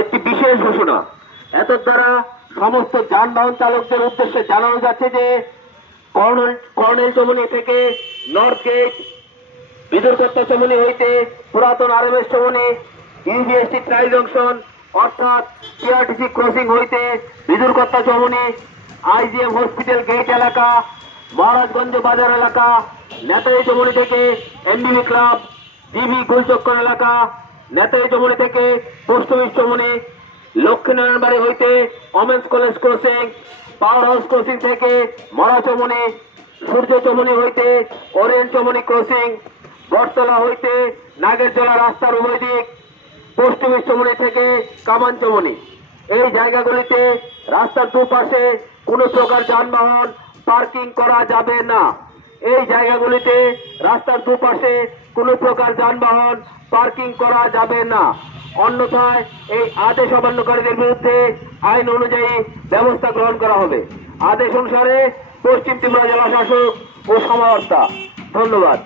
একটি বিশেষ ঘোষণা। এত দ্বারা সমস্ত যানবাহন চালকদের উদ্দেশ্যে জানানো যাচ্ছে যে কর্নেল চমুনি থেকে নর্থ গেট, বিদুরকত্তা চমুনি হইতে পুরাতন আরএমএস চমুনি, ইউবিএসটি ট্রাই জংশন অর্থাৎ টিআরটিসি ক্রসিং হইতে বিদুরকত্তা চমুনি, আইজিএম হসপিটাল গেট এলাকা, মহারাজগঞ্জ বাজার এলাকা, নেতাজি চমুনি থেকে এনডিবি ক্লাব, ডিবি গোলচক্কর এলাকা, নেতাজি চমুনি থেকে পোস্ট অফিস চমুনি, লক্ষ্মীনারায়ণ বাড়ি হইতে women's college crossing, power house crossing থেকে মরা চমুনি, সূর্য চমুনি হইতে ওরিয়েন্ট চমুনি ক্রসিং, বটতলা হইতে নাগেরজলা রাস্তার উভয় দিক, পোস্ট অফিস চমুনি থেকে কামান চমুনি। এই জায়গাগুলিতে রাস্তার দুপাশে কোনো প্রকার যানবাহন পার্কিং করা যাবে না। এই জায়গাগুলিতে রাস্তার দুপাশে কোনো প্রকার যানবাহন পার্কিং করা যাবে না, অন্যথায় এই আদেশ অমান্যকারীদের বিরুদ্ধে আইন অনুযায়ী ব্যবস্থা গ্রহণ করা হবে। আদেশ অনুসারে পশ্চিম ত্রিপুরা জেলা শাসক ও সমাহর্তা। ধন্যবাদ।